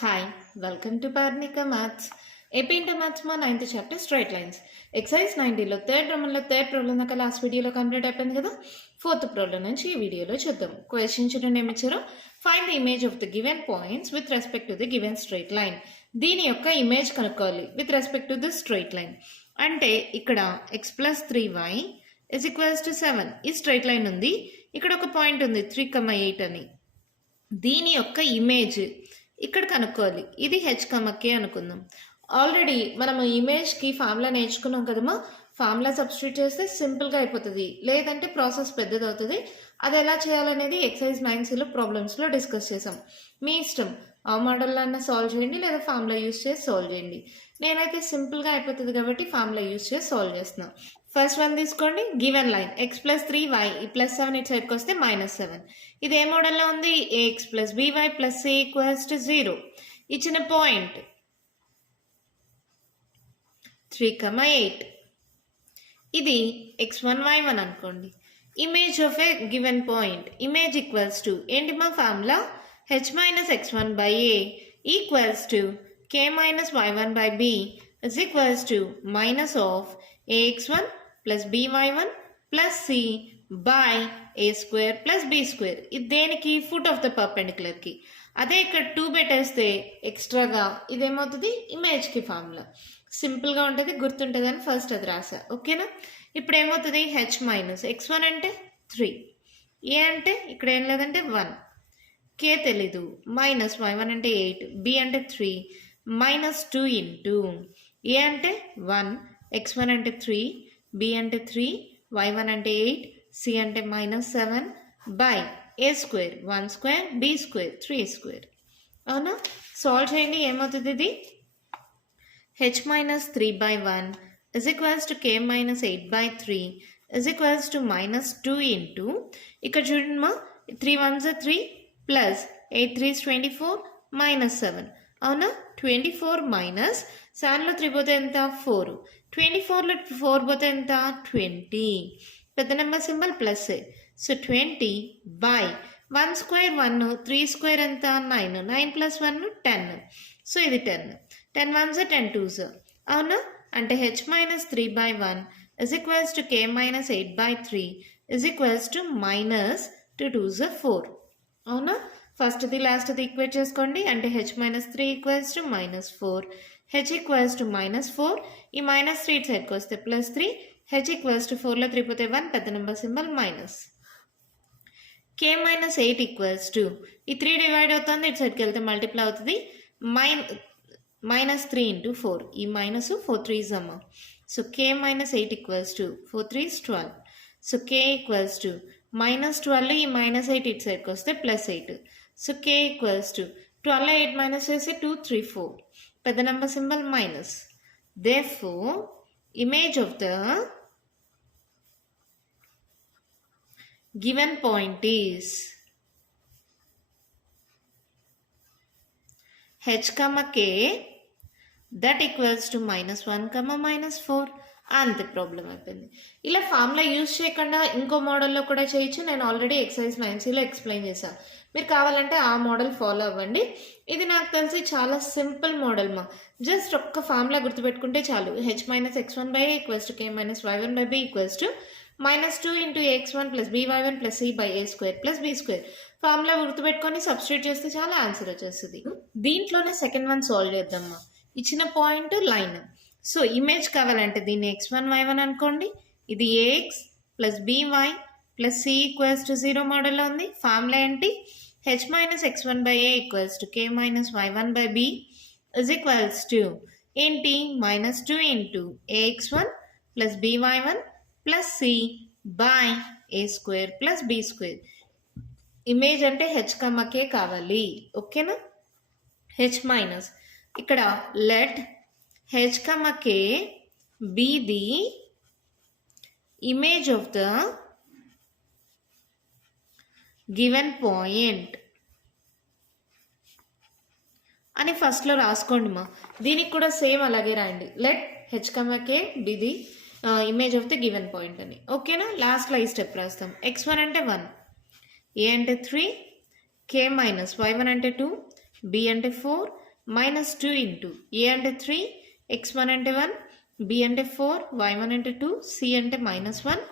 Hi, welcome to Parnika Maths. AP Inter Maths మా 9th chapter straight lines exercise 90లో third రోమన్లో third problem దాకా last వీడియోలో complete అయిపోయింది కదా. ఫోర్త్ ప్రాబ్లం నుంచి ఈ వీడియోలో చూద్దాం. క్వశ్చన్ చూడండి ఏమి ఇచ్చారో. Find the image of the given points with respect to the given straight line. దీని యొక్క ఇమేజ్ కనుక్కోవాలి with respect to the straight line. అంటే ఇక్కడ x+3y is equals to 7 ఈ స్ట్రైట్ లైన్ ఉంది. ఇక్కడ ఒక పాయింట్ ఉంది 3,8 అని. దీని యొక్క ఇమేజ్ ఇక్కడ కనుక్కోవాలి. ఇది h,k అనుకుందాం. ఆల్రెడీ మనము ఇమేజ్కి ఫార్ములా నేర్చుకున్నాం కదమ్మా. ఫార్ములా సబ్స్టిట్యూట్ చేస్తే సింపుల్గా అయిపోతుంది, లేదంటే ప్రాసెస్ పెద్దది అవుతుంది. అది ఎలా చేయాలనేది ఎక్సర్సైజ్ 9Cలో ప్రాబ్లమ్స్లో డిస్కస్ చేసాం. మీ ఇష్టం, ఆ మోడల్లో అయినా సాల్వ్ చేయండి లేదా ఫార్ములా యూస్ చేసి సాల్వ్ చేయండి. నేనైతే సింపుల్గా అయిపోతుంది కాబట్టి ఫార్ములా యూస్ చేసి సాల్వ్ చేస్తున్నా. ఫస్ట్ వన్ తీసుకోండి. గివెన్ లైన్ x+3y +7 ఇటు సైడ్కి వస్తే -7. ఇది ఏ మోడల్లో ఉంది? ax + by + c = 0. ఇచ్చిన పాయింట్ 3,8. ఇది x1 y1 అనుకోండి. Image of a given point, image equals to ఏంటి మా formula? h-x1/a equals to k-y1/b is equals to minus of ax1 plus by1 plus c by a square plus b square. ఇది దేనికి? Foot of the perpendicular కి. అదే ఇక్కడ 2 పెట్టేస్తే ఎక్స్ట్రాగా ఇదేమవుతుంది? ఇమేజ్కి formula. సింపుల్గా ఉంటుంది, గుర్తుంటుంది అని ఫస్ట్ అది రాసా. ఓకేనా? ఇప్పుడు ఏమవుతుంది? h-x1 అంటే 3, a అంటే ఇక్కడ ఏం లేదంటే 1, k తెలీదు, -y1 అంటే 8, b అంటే 3, -2 ఇంటూ a అంటే 1, x1 అంటే 3, b అంటే 3, y1 అంటే 8, c అంటే -7 by a square 1 square, b square 3 square. అవునా? సాల్వ్ చేయండి. ఏమవుతుంది? ఇది h-3/1 is equals to k-8/3 is equals to -2 into ఇక్కడ చూడండి మా 3 1s 3 ప్లస్ 8 3s 24 -7. అవునా? 24 మైనస్ 7లో 3 పోతే ఎంత? 4. 24లో 4 పోతే ఎంత? 20. పెద్ద number symbol plus. So 20 by 1 square 1, 3 square ఎంత? 9, 9 + 1 10. సో ఇది 10. 10 1s 10 2s. అవునా? అంటే h-3/1 is equals to k-8/3 is equals to -2 2s 4. అవునా? ఫస్ట్ది లాస్ట్ది ఈక్వేట్ చేసుకోండి. అంటే h-3 equals to -4, h equals to -4, ఈ -3 ఇటు సైడ్కి వస్తే +3, h ఈక్వల్స్ టు 4లో 3 పోతే 1, పెద్ద number symbol minus. k-8 equals to ఈ 3 డివైడ్ అవుతుంది, ఇటు సైడ్కి వెళ్తే మల్టిప్లై అవుతుంది, -3 ఇంటూ 4, ఈ మైనస్ 4 3s అమ్మ. So k-8 equals to 4 3s 12. So k equals to -12, ఈ -8 ఇటు సైడ్కి వస్తే +8. So k equals to 12 8 minus చేసి 2 3 4, పెద్ద number symbol minus. Therefore image of the given point is h,k that equals to -1, -4. అంతే, problem అయిపోయింది. ఇలా ఫార్ములా యూజ్ చేయకుండా ఇంకో మోడల్లో కూడా చేయొచ్చు. నేను ఆల్రెడీ ఎక్సర్సైజ్ 9Cలో ఎక్స్ప్లెయిన్ చేశాను. మీరు కావాలంటే ఆ మోడల్ ఫాలో అవ్వండి. ఇది నాకు తెలిసి చాలా సింపుల్ మోడల్ మా. జస్ట్ ఒక్క ఫార్ములా గుర్తుపెట్టుకుంటే చాలు. h-x1/a equals to k-y1/b equals to -2 into ax1 + by1 + c by a square + b square. Formula గుర్తుపెట్టుకొని సబ్స్టిట్యూట్ చేస్తే చాలా ఆన్సర్ వచ్చేస్తుంది. దీంట్లోనే సెకండ్ వన్ సాల్వ్ చేద్దామా. ఇచ్చిన పాయింట్ లైన్. సో ఇమేజ్ కావాలంటే దీన్ని x1 y1 అనుకోండి. ఇది ax + by + c = 0 మోడల్లో ఉంది. ఫార్ములా ఏంటి? h-x1/a equals to k-y1/b is equals to ఏంటి? -2 into ax1 + by1 + c by a square + b square. Image అంటే h,k కావాలి. ఓకేనా? h- ఇక్కడ let h,k be the image of the given point అని ఫస్ట్లో రాసుకోండి మా. దీనికి కూడా సేమ్ అలాగే రాయండి. Let h,k be the image of the given point అని. ఓకేనా? లాస్ట్లో ఈ స్టెప్ రాస్తాం. x1 అంటే 1, a అంటే 3, k - y1 అంటే 2, b అంటే 4, minus 2 into a అంటే 3, x1 అంటే 1, b అంటే 4, y1 అంటే 2, c అంటే minus 1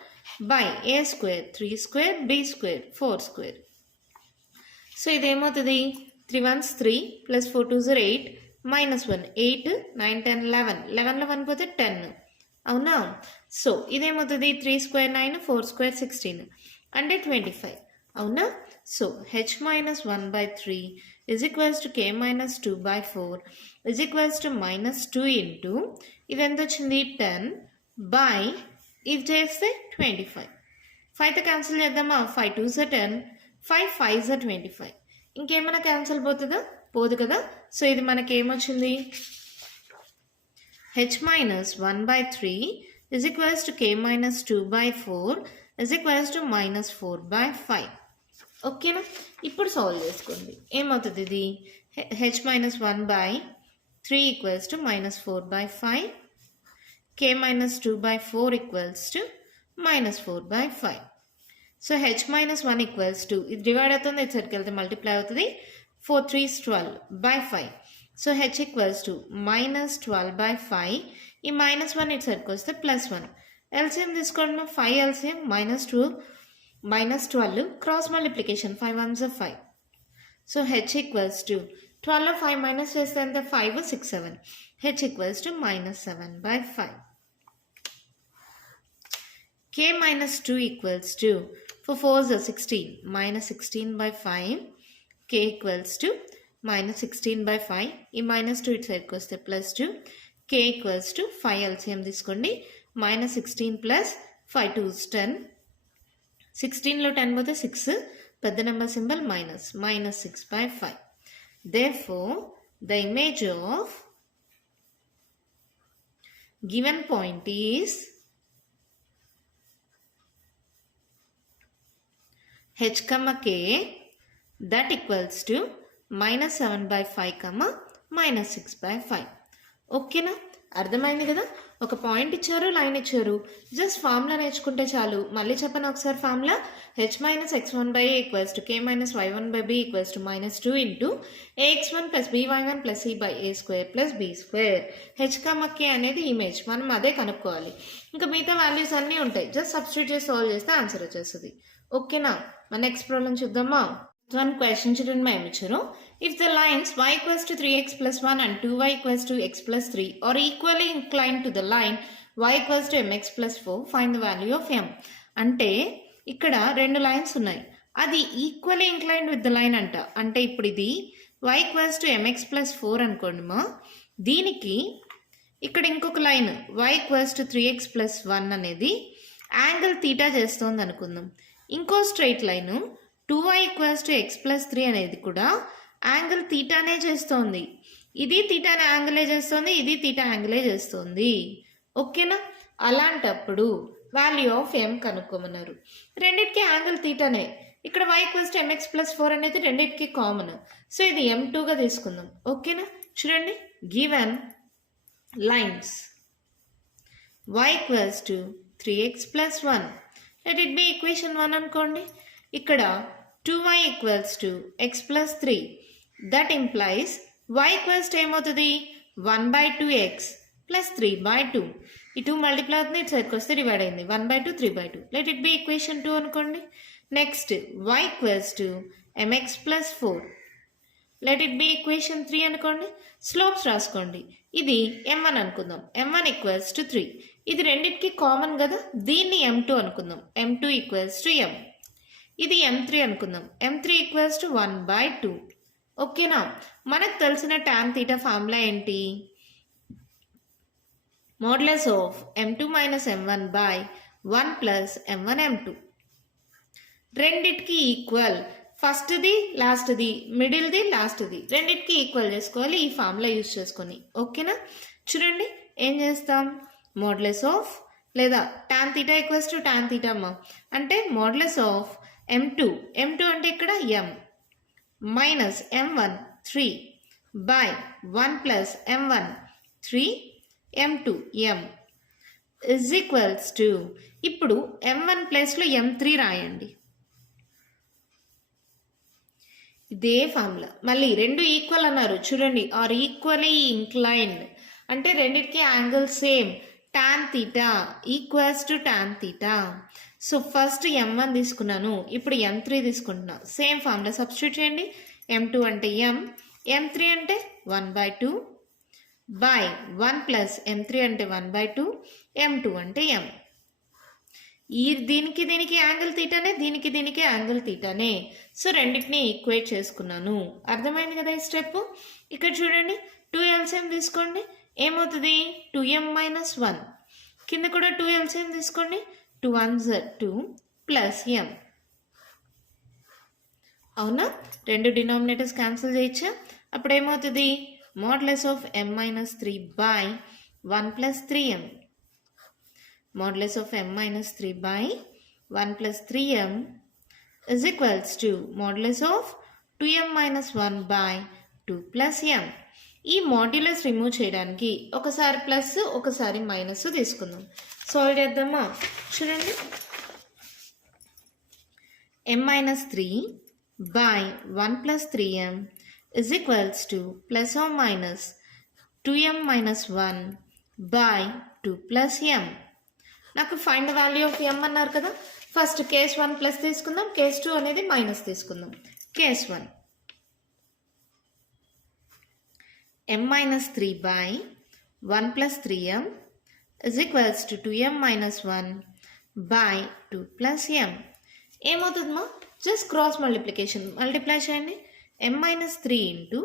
by a square 3 square b square 4 square. So ఇదేమవుతుంది 3 1s 3 plus 4 2s 8 minus 1 8 9 10 11 11లో 1 పోతే 10 అవునా. సో ఇదేమవుతుంది 3 square 9 4 square 16 అంటే 25 అవునా. So h minus 1 by 3 is equals to k minus 2 by 4 is equals to minus 2 into ఇది ఎంత వచ్చింది 10 by ఇది చేస్తే 25. 5తో క్యాన్సిల్ చేద్దామా 5 2s 10 5 5s 25 ఇంకేమైనా క్యాన్సిల్ పోతుందా పోదు కదా. సో ఇది మనకి ఏమొచ్చింది h minus 1 by 3 is equals to k minus 2 by 4 is equals to minus 4 by 5. ఓకేనా. ఇప్పుడు సాల్వ్ చేసుకోండి ఏమవుతుంది ఇది h minus 1 by 3 equals to minus 4 by 5 k minus 2 by 4 equals to minus 4 by 5. So h minus 1 equals to ఇది divide అవుతుంది ఇటు సైడ్కి వెళ్తే మల్టిప్లై అవుతుంది 4 3s 12 by 5. So h equals to minus 12 by 5 ఈ మైనస్ 1 ఇటు సైడ్కి వస్తే ప్లస్ 1 ఎల్సిఎం తీసుకోండి 5 LCM minus 12 cross multiplication 5 1s 5. So h equals to 12 of 5 minus చేస్తే ఎంత 5 6 7 h equals to minus 7 by 5. k minus 2 equals to for 4s 16 minus 16 by 5 k equals to minus 16 by 5 ఈ minus 2 ఇటు సైడ్కి వస్తే plus 2 k equals to 5 LCM తీసుకోండి minus 16 plus 5 2s 10 16లో 10 పోతే 6 పెద్ద number symbol minus 6 by 5. Therefore, the image of given point is h comma k that equals to minus 7 by 5 minus 6 by 5. ఓకేనా అర్థమైంది కదా. ఒక పాయింట్ ఇచ్చారు లైన్ ఇచ్చారు just formula నేర్చుకుంటే చాలు. మళ్ళీ చెప్పను ఒకసారి formula h minus x1 by a equals to k minus y1 by b equals to minus 2 into ax1 plus by1 plus c by a square plus b square. h comma k అనేది image మనం అదే కనుక్కోవాలి. ఇంకా మిగతా values అన్నీ ఉంటాయి just substitute చేసి solve చేస్తే ఆన్సర్ వచ్చేస్తుంది. ఓకేనా. మన నెక్స్ట్ ప్రాబ్లం చూద్దామా. One question చూడండి మేము ఇచ్చారు. If the lines y equals to 3x plus 1 and 2y equals to x plus 3 are equally inclined to the line y equals to mx plus 4, find the value of m. అంటే ఇక్కడ రెండు lines ఉన్నాయి అది equally inclined with the line అంట. అంటే ఇప్పుడు ఇది y equals to mx plus 4 అనుకోండి మా. దీనికి ఇక్కడ ఇంకొక line y equals to 3x plus 1 అనేది యాంగిల్ తీటా చేస్తోంది అనుకుందాం. ఇంకో straight line 2y equals to x plus 3 అనేది కూడా యాంగిల్ తీటానే చేస్తోంది. ఇది తీటా యాంగిలే చేస్తోంది ఇది తీటా యాంగిలే చేస్తోంది. ఓకేనా. అలాంటప్పుడు వాల్యూ ఆఫ్ m కనుక్కోమన్నారు. రెండింటికి యాంగిల్ తీటానే. ఇక్కడ y equals to mx plus 4 అనేది రెండింటికి కామన్. సో ఇది m2గా తీసుకుందాం. ఓకేనా. చూడండి given lines y equals to 3x plus 1 let it be equation 1 అనుకోండి. ఇక్కడ 2y equals to x plus 3 that implies y equals to ఏమవుతుంది 1 by 2x plus 3 by 2 ఈ 2 మల్టిప్లై అవుతుంది ఇటు సైడ్కి వస్తే డివైడ్ అయింది 1 by 2 3 by 2 let it be equation 2 అనుకోండి. Next y equals to mx plus 4 let it be equation 3 అనుకోండి. Slopes రాసుకోండి. ఇది m1 అనుకుందాం m1 equals to 3 ఇది రెండింటికి కామన్ కదా దీన్ని m2 అనుకుందాం m2 equals to m. ఇది m3 అనుకుందాం m3 ఈక్వల్స్ టు 1 by 2. ఓకేనా. మనకు తెలిసిన tan theta ఫార్ములా ఏంటి modulus of m2 minus m1 by 1 plus m1 m2. రెండిటికి ఈక్వల్ ఫస్ట్ది లాస్ట్ది మిడిల్ది లాస్ట్ది రెండిటికి ఈక్వల్ చేసుకోవాలి ఈ ఫార్ములా యూజ్ చేసుకొని. ఓకేనా. చూడండి ఏం చేస్తాం మోడ్యులస్ ఆఫ్ లేదా tan theta equals to tan theta అమ్మా అంటే మోడ్యులస్ ఆఫ్ m2 అంటే ఇక్కడ m minus m1 3 by 1 plus m1 3 m2 m is equals to ఇప్పుడు m1 ప్లేస్లో m3 రాయండి. ఇదే ఫార్ములా. మళ్ళీ రెండు ఈక్వల్ అన్నారు చూడండి, ఆర్ ఈక్వలీ ఇంక్లైన్డ్ అంటే రెండింటికి angle same. tan theta equals to tan theta. So first m1 తీసుకున్నాను, ఇప్పుడు m3 తీసుకుంటున్నా. సేమ్ ఫార్ములా సబ్స్టిట్యూట్ చేయండి. m2 అంటే m, m3 అంటే 1/2 బై 1 ప్లస్ m3 అంటే 1/2, m2 అంటే m. దీనికి దీనికి యాంగిల్ తీటానే, దీనికి దీనికి యాంగిల్ తీటానే. సో రెండింటిని ఈక్వేట్ చేసుకున్నాను. అర్థమైంది కదా ఈ స్టెప్. ఇక్కడ చూడండి 2 LCM తీసుకోండి, ఏమవుతుంది 2m మైనస్ 1. కింద కూడా 2 LCM తీసుకోండి, 2 1s 2 ప్లస్ m. అవునా, రెండు డినామినేటర్స్ క్యాన్సిల్ చేయొచ్చా? అప్పుడు ఏమవుతుంది modulus of m minus 3 by 1 plus 3m. Modulus of m minus 3 by 1 plus 3m is equals to modulus of 2m minus 1 by 2 plus m. ఈ modulus remove చేయడానికి ఒకసారి plus ఒకసారి minus తీసుకుందాం. సాల్వ్ చేద్దామా? చూడండి, m minus 3 by 1 plus 3m is equals to plus or minus 2m minus 1 by 2 plus m. నాకు find the value of m అన్నారు కదా. ఫస్ట్ కేస్ 1 ప్లస్ తీసుకుందాం, కేస్ 2 అనేది మైనస్ తీసుకుందాం. Case 1 m minus 3 by 1 plus 3m is equals to 2m minus 1 by 2 plus m. ఏమవుతుందమ్మా? Just cross multiplication, multiply చేయండి. m minus 3 into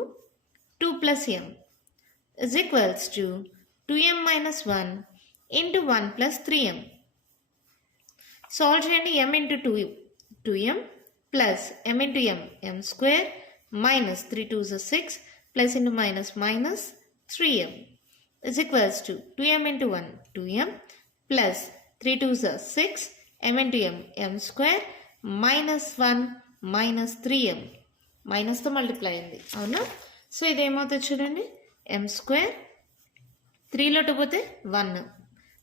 2 plus m is equals to 2m minus 1 into 1 plus 3m. Solve చేయండి. m into 2m plus m into m square minus 3 2s 6 plus into minus minus 3m is equals to 2m into 1 2m plus 3 2s 6 m into m square minus 1 minus 3m. మైనస్తో multiply అయింది, అవునా? So ఇదేమవుతుంది చూడండి, m square 3లో 2 పోతే 1,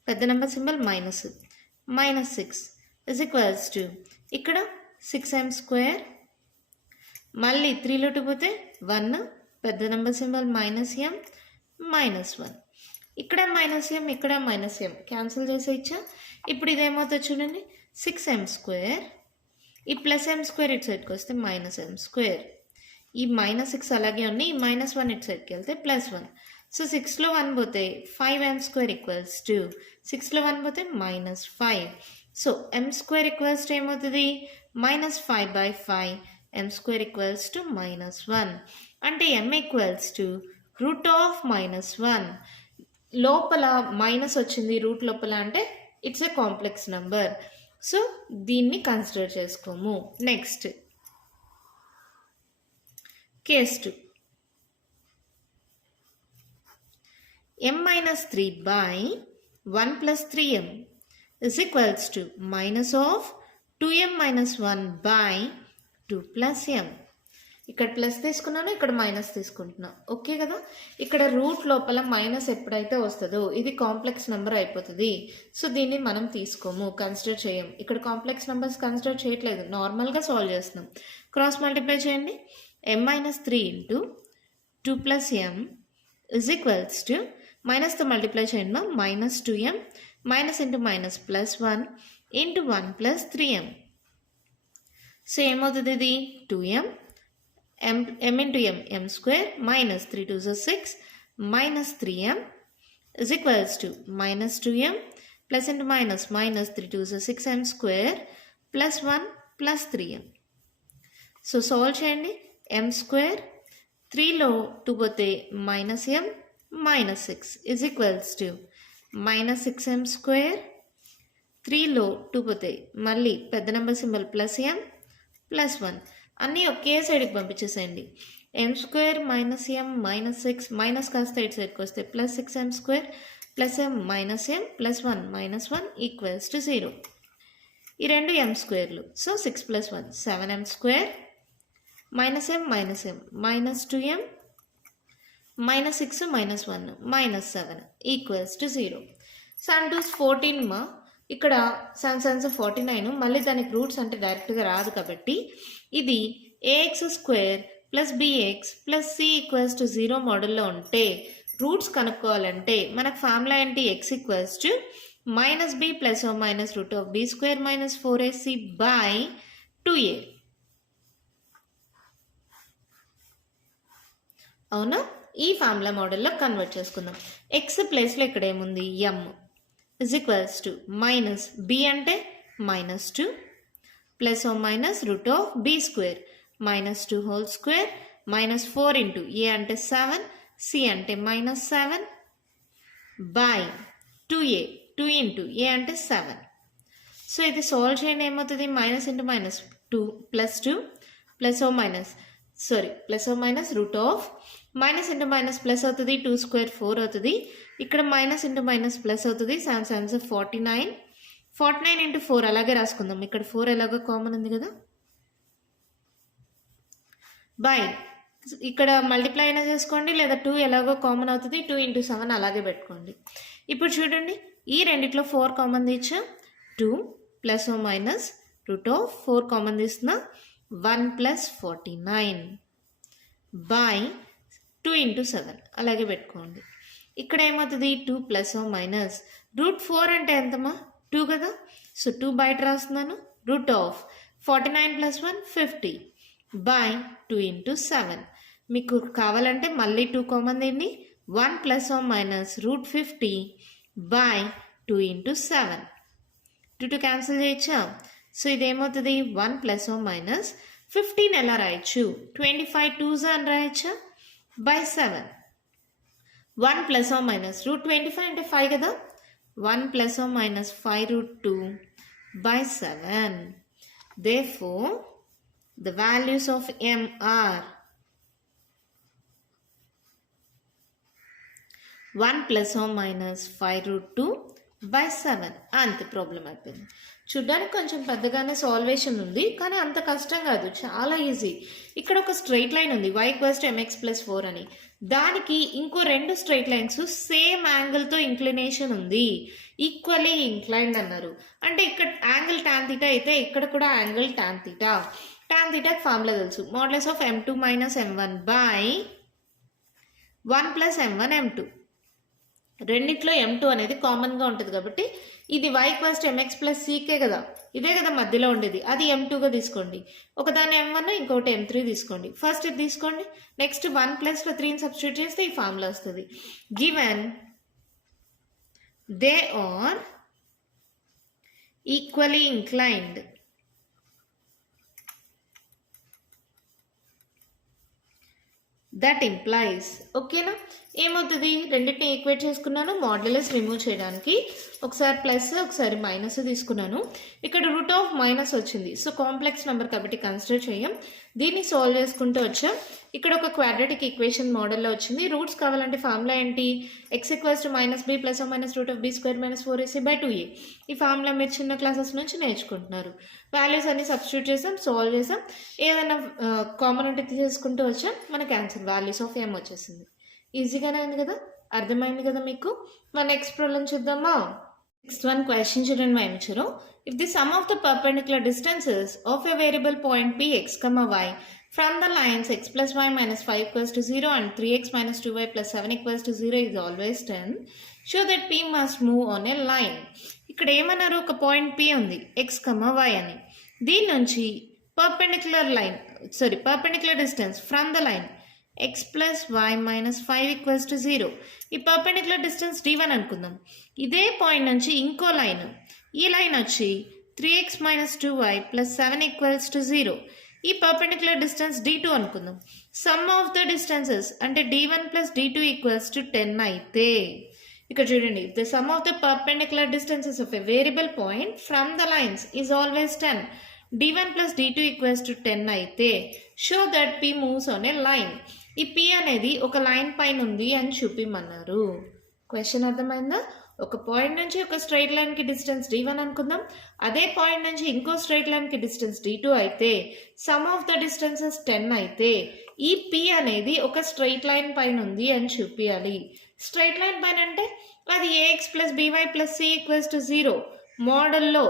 పెద్ద number symbol minus, minus 6 is equals to ఇక్కడ 6m square, మళ్ళీ 3లో 2 పోతే 1, పెద్ద number symbol minus m, minus 1. ఇక్కడ మైనస్ m, ఇక్కడ మైనస్ m క్యాన్సిల్ చేసేయచ్చా? ఇప్పుడు ఇదేమవుతుంది చూడండి, 6m స్క్వేర్, ఈ ప్లస్ m స్క్వేర్ ఇటు సైడ్కి వస్తే మైనస్ m స్క్వేర్, ఈ మైనస్ 6 అలాగే ఉన్నాయి, ఈ మైనస్ 1 ఇటు సైడ్కి వెళ్తే ప్లస్ 1. సో 6లో 1 పోతే 5m స్క్వేర్ ఈక్వల్స్ టు 6లో 1 పోతే minus 5. So m square equals to ఏమవుతుంది minus 5 by 5, m square equals to minus 1. అంటే m equals to root of minus 1. లోపల మైనస్ వచ్చింది రూట్ లోపల అంటే it's a complex number. So దీన్ని కన్సిడర్ చేసుకోము. Next case 2, m minus 3 by 1 plus 3m is equals to minus of 2m minus 1 by 2 plus m. ఇక్కడ plus తీసుకున్నాను, ఇక్కడ minus తీసుకుంటున్నా, ఓకే కదా. ఇక్కడ రూట్ లోపల మైనస్ ఎప్పుడైతే వస్తుందో ఇది కాంప్లెక్స్ నెంబర్ అయిపోతుంది. సో దీన్ని మనం తీసుకోము, కన్సిడర్ చేయం. ఇక్కడ కాంప్లెక్స్ నెంబర్స్ కన్సిడర్ చేయట్లేదు, నార్మల్గా సాల్వ్ చేస్తున్నాం. క్రాస్ మల్టిప్లై చేయండి. m minus 3 into 2 plus m is equals to మైనస్తో మల్టిప్లై చేయండి, minus 2m minus into minus plus 1 into 1 plus 3m. So ఏమవుతుంది ఇది 2m, m into m square minus 3 2s 6 minus 3m is equals to minus 2m plus into minus minus 3 2s 6m square plus 1 plus 3m. So solve చేయండి. m square 3లో 2 పోతే minus m minus 6 is equals to minus 6m square, 3లో 2 పోతే మళ్ళీ పెద్ద number symbol plus m plus 1 అన్నీ ఒకే సైడ్కి పంపించేసేయండి. m square minus m minus 6 minus కాస్త ఇటు సైడ్కి వస్తే plus 6m square plus m minus m plus 1 minus 1 equals to 0. ఈ రెండు m స్క్వేర్లు, so 6 plus 1 7m square minus m minus 2m minus 6 minus 1 minus 7 equals to 0. 7 2s 14 మా, ఇక్కడ 7 7s 49, మళ్ళీ దానికి రూట్స్ అంటే డైరెక్ట్గా రాదు కాబట్టి ఇది ax square plus bx plus c equals to 0 మోడల్లో ఉంటే రూట్స్ కనుక్కోవాలంటే మనకు ఫార్ములా ఏంటి? x equals to minus b plus or minus root of b square minus 4ac by 2a. అవునా? ఈ ఫార్ములా మోడల్లో కన్వర్ట్ చేసుకుందాం. x ప్లేస్లో ఇక్కడ ఏముంది? m is equals to minus b అంటే minus 2 plus or minus root of b square minus 2 whole square minus 4 into a అంటే 7 c అంటే minus 7 by 2a 2 into a అంటే 7. సో ఇది సాల్వ్ చేయండి. ఏమవుతుంది? Minus into minus 2 plus or minus root of minus into minus plus అవుతుంది 2 square 4 అవుతుంది. ఇక్కడ minus into minus plus అవుతుంది 7 49 ఇంటూ 4 అలాగే రాసుకుందాం. ఇక్కడ 4 ఎలాగో కామన్ ఉంది కదా, బై ఇక్కడ మల్టిప్లై అయినా చేసుకోండి లేదా 2 ఎలాగో కామన్ అవుతుంది 2 ఇంటూ 7 అలాగే పెట్టుకోండి. ఇప్పుడు చూడండి ఈ రెండిట్లో 4 కామన్ తీచ్చా 2 plus or minus root of 4 common తీస్తున్నా 1 ప్లస్ 49 బై 2 ఇంటూ 7 అలాగే పెట్టుకోండి. ఇక్కడ ఏమవుతుంది 2 ప్లస్ ఓ మైనస్ రూట్ 4 అంటే ఎంతమా 2 కదా, సో 2 బయట రాస్తున్నాను root of 49 plus 1 50 by 2 into 7. మీకు కావాలంటే మళ్ళీ 2 కామన్ తీయండి 1 plus or minus root 50 by 2 into 7. 2 cancel చేయొచ్చా? సో ఇదేమవుతుంది 1 ప్లస్ ఓ మైనస్ 15 ఎలా రాయొచ్చు? 25 2s అని రాయొచ్చా by 7. 1 plus or minus root 25 అంటే 5 కదా, 1 plus or minus 5 root 2 by 7. Therefore, the values of m are 1 plus or minus 5 root 2 by 7. అంతే problem అయిపోయింది. చూడ్డానికి కొంచెం పెద్దగానే సాల్వేషన్ ఉంది కానీ అంత కష్టం కాదు, చాలా ఈజీ. ఇక్కడ ఒక స్ట్రైట్ లైన్ ఉంది y equals to mx plus 4 అని, దానికి ఇంకో 2 స్ట్రైట్ లైన్స్ సేమ్ యాంగిల్తో ఇంక్లినేషన్ ఉంది, ఈక్వల్లీ ఇంక్లైన్డ్ అన్నారు. అంటే ఇక్కడ యాంగిల్ టాన్ థీటా అయితే ఇక్కడ కూడా యాంగిల్ టాన్ థీటా. టాన్ థీటాకి ఫార్ములా తెలుసు, modulus of m2 minus m1 by 1 plus m1 m2. రెండిట్లో m2 అనేది కామన్గా ఉంటుంది కాబట్టి ఇది y equals to mx plus cకే కదా, ఇదే కదా మధ్యలో ఉండేది, అది m2గా తీసుకోండి. ఒకదాన్ని m1 ఇంకోటి m3 తీసుకోండి. ఫస్ట్ ఇది తీసుకోండి, నెక్స్ట్ 1 ప్లస్లో 3ని సబ్స్టిట్యూట్ చేస్తే ఈ ఫార్ములా వస్తుంది. Given they are equally inclined that implies. ఓకేనా? ఏమవుతుంది? రెండింటిని ఈక్వేట్ చేసుకున్నాను, మాడ్యులస్ రిమూవ్ చేయడానికి ఒకసారి ప్లస్ ఒకసారి మైనస్ తీసుకున్నాను. ఇక్కడ రూట్ ఆఫ్ మైనస్ వచ్చింది, సో కాంప్లెక్స్ నెంబర్ కాబట్టి కన్సిడర్ చేయం. దీన్ని సాల్వ్ చేసుకుంటూ వచ్చాం. ఇక్కడ ఒక క్వాడ్రాటిక్ ఈక్వేషన్ మోడల్లో వచ్చింది. రూట్స్ కావాలంటే ఫార్ములా ఏంటి? X equals to minus b plus minus root of b square minus 4ac by 2a. ఈ ఫార్ములా మీరు చిన్న క్లాసెస్ నుంచి నేర్చుకుంటున్నారు. వాల్యూస్ అన్ని సబ్స్టిట్యూట్ చేసాం, సాల్వ్ చేసాం, ఏదైనా కామన్ ఉంటే తీసేసుకుంటూ వచ్చాం, మనకి ఆన్సర్ వాల్యూస్ ఆఫ్ m వచ్చేసింది. ఈజీగానే ఉంది కదా, అర్థమైంది కదా మీకు. మన నెక్స్ట్ ప్రాబ్లం చూద్దామా? నెక్స్ట్ వన్ క్వశ్చన్ చూడండి మా ఇచ్చారు. If the some of the perpendicular distances of a variable point px, y from the lines x plus y minus 5 equals to 0 and 3x minus 2y plus 7 equals to 0 is always 10, show that p must move on a line. ఇక్కడ ఏమన్నారు? ఒక point p ఉంది x, y అని. దీని నుంచి perpendicular distance from the line x plus y minus 5 equals to 0. ఈ perpendicular distance d1 అనుకుందాం. ఇదే పాయింట్ నుంచి ఇంకో లైన్, ఈ లైన్ వచ్చి 3x minus 2y plus 7 equals to 0. ఈ పర్పెండిక్యులర్ డిస్టెన్స్ d2 అనుకుందాం. సమ్ ఆఫ్ ద డిస్టెన్సెస్ అంటే d1 plus d2 equals to 10 అయితే, ఇక్కడ చూడండి, the sum of the perpendicular distances of a variable point from the lines is always 10. d1 plus d2 equals to 10 అయితే show that p moves on a line. ఈ p అనేది ఒక line పైన ఉంది అని చూపిమన్నారు. క్వశ్చన్ అర్థమైందా? ఒక పాయింట్ నుంచి ఒక స్ట్రైట్ లైన్కి డిస్టెన్స్ d1 అనుకుందాం, అదే పాయింట్ నుంచి ఇంకో స్ట్రైట్ లైన్కి డిస్టెన్స్ d2 అయితే, సమ్ ఆఫ్ ద డిస్టెన్సెస్ 10 అయితే ఈ p అనేది ఒక స్ట్రైట్ లైన్ పైన ఉంది అని చూపించాలి. స్ట్రైట్ లైన్ పైన అంటే అది ax plus by plus c equals to 0 మోడల్లో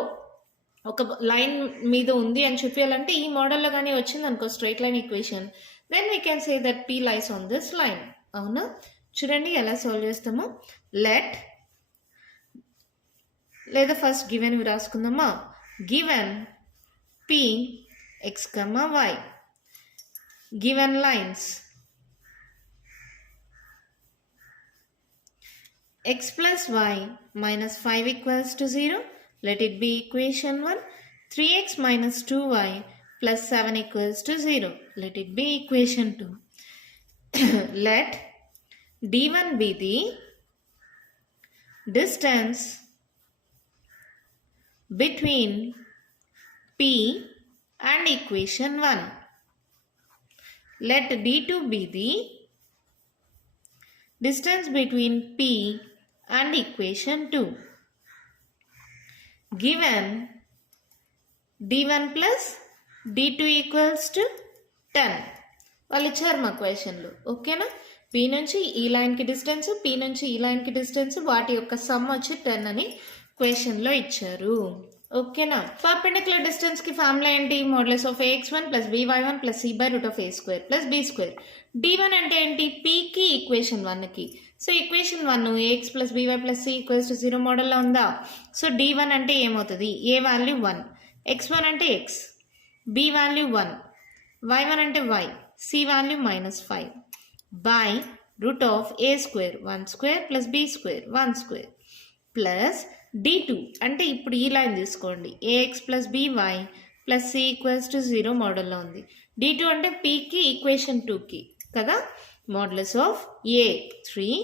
ఒక లైన్ మీద ఉంది అని చూపించాలంటే ఈ మోడల్లో కానీ వచ్చింది అనుకో straight line equation, then we can say that p lies on this line. అవునా? చూడండి ఎలా సాల్వ్ చేస్తామో. లెట్ లేదా ఫస్ట్ గివెన్ రాసుకుందామా. Given p x, y, given lines x plus y minus 5 equals to 0. Let it be equation 1. 3x minus 2y plus 7 equals to 0. Let it be equation 2. Let d1 be the distance between p and equation 1. Let d2 be the distance between p and equation 2. Given d1 plus d2 equals to 10. వాళ్ళు ఇచ్చారు మా క్వశ్చన్లో. ఓకేనా? p నుంచి ఈ లైన్కి distance, p నుంచి ఈ లైన్కి డిస్టెన్స్, వాటి యొక్క సమ్ వచ్చి 10 అని క్వశ్చన్లో ఇచ్చారు. ఓకేనా? పర్పెండిక్యులర్ డిస్టెన్స్ కి ఫార్ములా ఏంటి? Modulus of ax1 plus by1 plus c by root of a square plus b square. d1 అంటే ఏంటి? p కి ఈక్వేషన్ 1 కి. So equation 1 ax plus by plus c equals to 0 మోడల్లో ఉందా? సో d1 అంటే ఏమవుతుంది? a వాల్యూ 1, x1 అంటే x, b value 1, y1 అంటే y, c value -5 by root of a square 1 square plus b square 1 square plus d2 అంటే ఇప్పుడు ఈ line తీసుకోండి. ax plus by plus c equals to 0 మోడల్లో ఉంది. d2 అంటే pకి equation 2కి కదా. Modulus of a 3,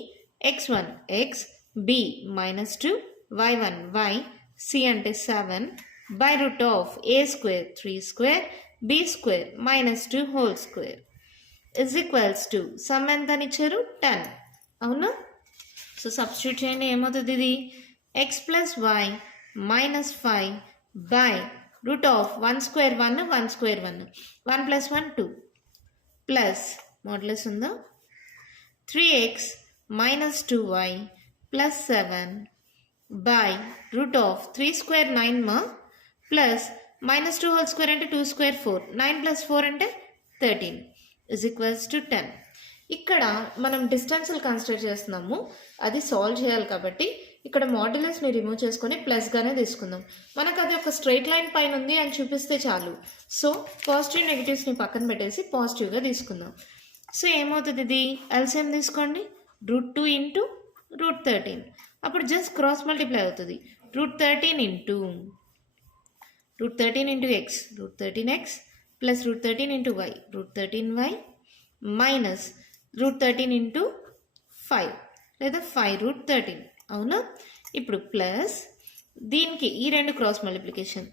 x1 x, b -2, y1 y, c అంటే 7 by root of a square 3 square b square -2 whole square is equals to some ఎంత అని ఇచ్చారు? 10. అవునా? సో సబ్స్టిట్యూట్ చేయండి. ఏమవుతుంది ఇది? x plus y minus 5 by root of 1 square 1, 1 square 1, 1 plus 1 2 plus modulus ఉందా 3x minus 2y plus 7 by root of 3 square 9 ma plus minus 2 whole square అంటే 2 square 4, 9 plus 4 అంటే 13 is equals to 10. ఇక్కడ మనం డిస్టెన్స్లు consider చేస్తున్నాము, అది solve చేయాలి కాబట్టి ఇక్కడ మాడ్యులస్ని రిమూవ్ చేసుకొని ప్లస్గానే తీసుకుందాం. మనకు అది ఒక స్ట్రైట్ లైన్ పైన ఉంది అని చూపిస్తే చాలు. సో పాజిటివ్ నెగిటివ్స్ని పక్కన పెట్టేసి పాజిటివ్గా తీసుకుందాం. సో ఏమవుతుంది? ఇది ఎల్సిఎం తీసుకోండి. √2 ఇంటూ √13. అప్పుడు జస్ట్ క్రాస్ మల్టిప్లై అవుతుంది. √13 into x √13x plus √13 into y √13y minus √13 into 5 లేదా 5√13. అవునా? ఇప్పుడు ప్లస్ దీనికి ఈ రెండు cross multiplication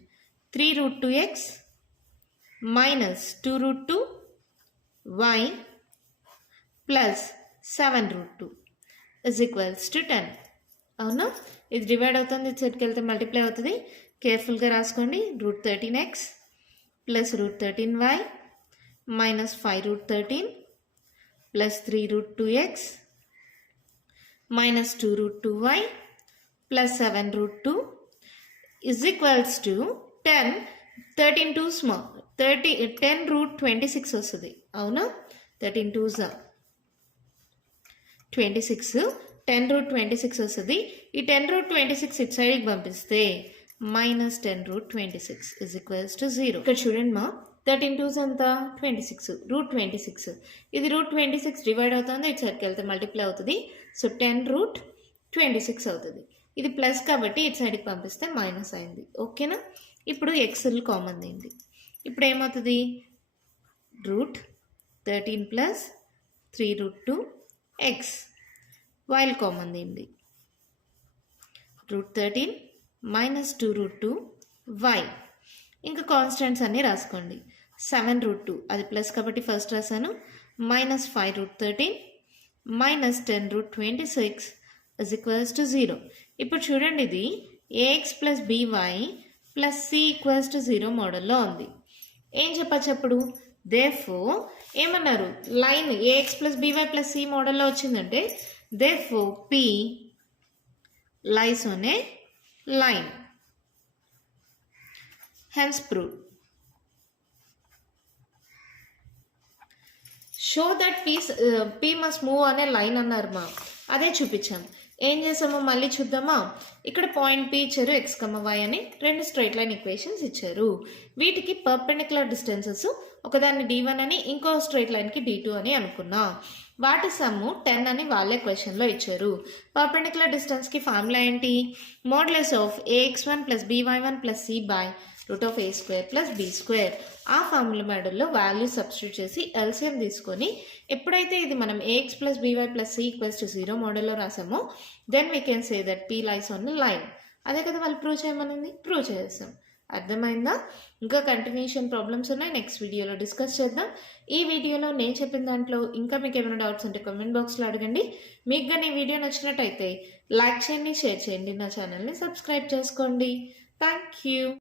3√2x minus 2√2y plus 7√2 is equals to 10. అవునా? ఇది డివైడ్ అవుతుంది, ఇది సెట్కి వెళ్తే మల్టిప్లై అవుతుంది. కేర్ఫుల్గా రాసుకోండి. √13x plus √13y minus 5√13 plus 3√2x minus 2√2y plus 7√2 is equals to 10. 13 2 small 10√26 వస్తుంది. అవునా? 13 2s 26, 10√26 వస్తుంది. ఈ 10√26 ఇటు సైడ్కి పంపిస్తే మైనస్ 10√26 is equals to 0. ఇక్కడ చూడండి మా 13 2s ఎంత? 26, √26. ఇది √26 డివైడ్ అవుతుంది, ఇటు సైడ్కి వెళ్తే మల్టిప్లై అవుతుంది. సో 10√26 అవుతుంది. ఇది ప్లస్ కాబట్టి ఇటు సైడ్కి పంపిస్తే మైనస్ అయింది. ఓకేనా? ఇప్పుడు ఎక్స్ఎల్ కామన్ అయింది. ఇప్పుడు ఏమవుతుంది? √13 ప్లస్ 3√2x వైల్ కామన్ అయింది. √13 మైనస్ 2√2y. ఇంకా కాన్స్టెంట్స్ అన్నీ రాసుకోండి. 7√2 అది ప్లస్ కాబట్టి ఫస్ట్ రాశాను. Minus 5√13 minus 10√26 is equals to 0. ఇప్పుడు చూడండి, ఇది ax plus by plus c equals to 0 మోడల్లో ఉంది. ఏం చెప్పచ్చు అప్పుడు? దేర్ఫోర్ ఏమన్నారు? Line ax plus by plus c మోడల్లో వచ్చిందంటే therefore p lies on a line. Hence proved. Show that P must move అనే లైన్ అన్నారు మా, అదే చూపించాం. ఏం చేసామో మళ్ళీ చూద్దామా. ఇక్కడ పాయింట్ పి ఇచ్చారు, ఎక్స్ వై అని 2 స్ట్రైట్ లైన్ ఈక్వేషన్స్ ఇచ్చారు. వీటికి పర్పెండిక్యులర్ డిస్టెన్సెస్, ఒకదాన్ని d1 అని ఇంకో స్ట్రైట్ లైన్కి d2 అని అనుకున్నా. వాటి సమ్ము 10 అని వాళ్ళే క్వశ్చన్లో ఇచ్చారు. పర్పెండిక్యులర్ డిస్టెన్స్కి ఫార్ములా ఏంటి? Modulus of ax1 plus by1 plus c by root of a² plus b². ఆ ఫార్ములా మోడల్లో వాల్యూ సబ్స్టిట్యూట్ చేసి ఎల్సిఎం తీసుకొని ఎప్పుడైతే ఇది మనం ax plus by plus c equals to 0 మోడల్లో రాసామో then we can say that p lies on the line. అదే కదా వాళ్ళు ప్రూవ్ చేయమనింది, ప్రూవ్ చేస్తాం. అర్థమైందా? ఇంకా కంటిన్యూషన్ ప్రాబ్లమ్స్ ఉన్నాయి, నెక్స్ట్ వీడియోలో డిస్కస్ చేద్దాం. ఈ వీడియోలో నేను చెప్పిన దాంట్లో ఇంకా మీకు ఏమైనా డౌట్స్ ఉంటే కామెంట్ బాక్స్లో అడగండి. మీకు కానీ ఈ వీడియో నచ్చినట్టయితే లైక్ చేయండి, షేర్ చేయండి, నా ఛానల్ని సబ్స్క్రైబ్ చేసుకోండి. Thank you.